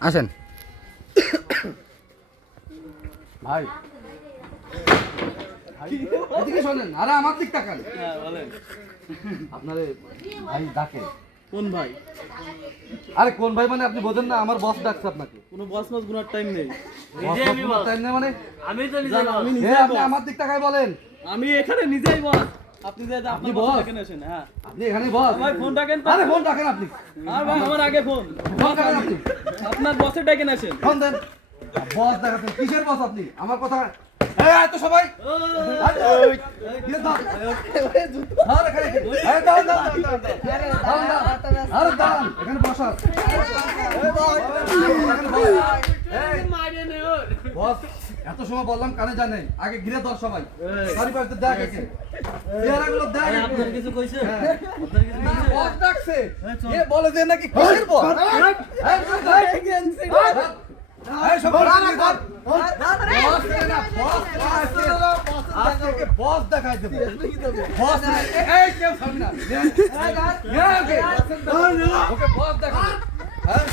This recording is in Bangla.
আসেন ভাই, এদিকে শোনেন, আরে আমার দিক তাকান। হ্যাঁ বলেন। আপনারে ভাই ডাকে। কোন ভাই? আরে কোন ভাই মানে আপনি বোঝেন না, আমার বস ডাকছে আপনাকে। কোনো বস মস গুনার টাইম নেই। বস কোনো টাইম নেই মানে? আমি তো নিজে আমি এ নিজে আপনি আমার দিক তাকায় বলেন। আমি এখানে নিজেই বস। আপনি যে আপনি আপনি boss? বস এখানে আসেন। হ্যাঁ আপনি এখানে বস? ভাই ফোন রাখেন তো। আরে ফোন রাখেন আপনি। আর ভাই আমার আগে ফোন। ফোন রাখেন আপনি। আপনার বসের ডাকেন আসেন। ফোন দেন। বস দেখাচ্ছেন, কিসের বস আপনি? আমার কথা এই আয় তো সবাই। কি দাও? ধর এখানে। এই দাও দাও দাও দাও। আরে দাও, এখানে বসা। বস এত সময় বললাম কানে জানে, আগে ঘিরে ধর সবাই। সরি পাশে দেখ একে। চেহারাগুলো দেখ। আপনার কিছু কইছে? না, বস ডাকছে। এ বলে যে নাকি কিসের বস? এই সব বস দেখাই দেবো। বস এই কেউ ছাড়বি না। ওকে বস দেখাবো। হ্যাঁ